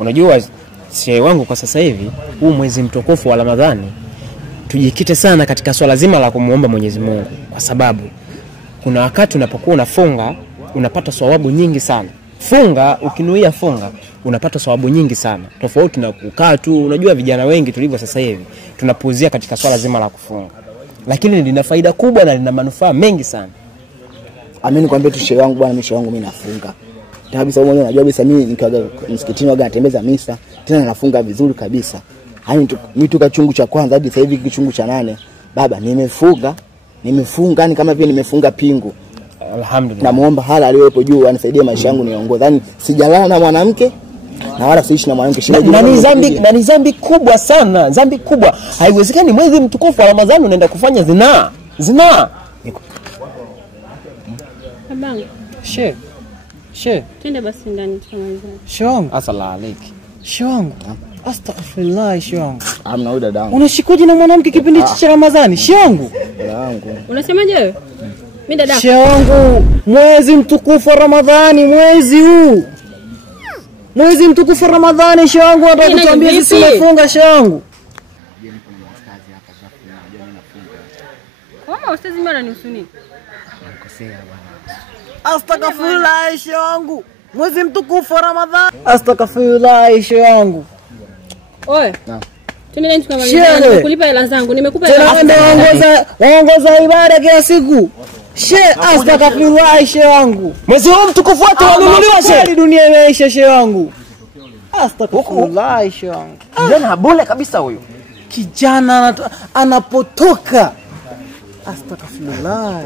Unajua shehe wangu, kwa sasa hivi huu mwezi mtukufu wa Ramadhani tujikite sana katika swala zima la kumuomba Mwenyezi Mungu, kwa sababu kuna wakati unapokuwa unafunga unapata thawabu nyingi sana. Funga, ukinuia funga unapata thawabu nyingi sana, tofauti na kukaa tu. Unajua vijana wengi tulivyo sasa hivi tunapuuzia katika swala zima la kufunga, lakini lina faida kubwa na lina manufaa mengi sana. Amini kwambie tu shehe wangu bwana, mimi wangu mimi nafunga kabisa. Wewe unajua kabisa mimi nikaga msikitini waga natembeza misa, tena nafunga vizuri kabisa. Hani mimi toka chungu cha kwanza hadi sasa hivi kichungu cha 8 baba nimefunga ni kama vile nimefunga pingu. Alhamdulillah. Namuomba hala aliyepo juu anisaidie maisha yangu niongoze. Yaani sijalala na mwanamke na wala siishi na mwanamke. Na ni dhambi kubwa sana, dhambi kubwa. Haiwezekani mwezi mtukufu wa Ramadhani unaenda kufanya zina. Abangu. She. Twende basi ndani tumalize. Shwangu. Asalamu alaykum. Shwangu. Astaghfirullah shwangu. Amna huyu dadangu. Unashikoje na mwanamke kipindi cha Ramadhani? Shwangu. Dadangu. Unasemaje wewe? Mimi dada. Shwangu, mwezi mtukufu wa Ramadhani, mwezi huu. Mwezi mtukufu wa Ramadhani shwangu, nataka kutuambia sisi tumefunga shwangu. Kama ustazi mimi ananihusu nini? Nakosea bwana. Astaghfirullah shwangu. Mwezi mtukufu wa Ramadhani. Astaghfirullah shwangu. Oe. Naam. Twende tukamaliza kulipa hela zangu. Nimekupa hela. Tena waongoza ibada kila siku. Astaghfirullah shwangu. Mwezi huu mtukufu wote wanunuliwa shehe. Dunia imeisha shwangu. Astaghfirullah shwangu. Kijana bure kabisa huyo. Kijana anapotoka. Astaghfirullah.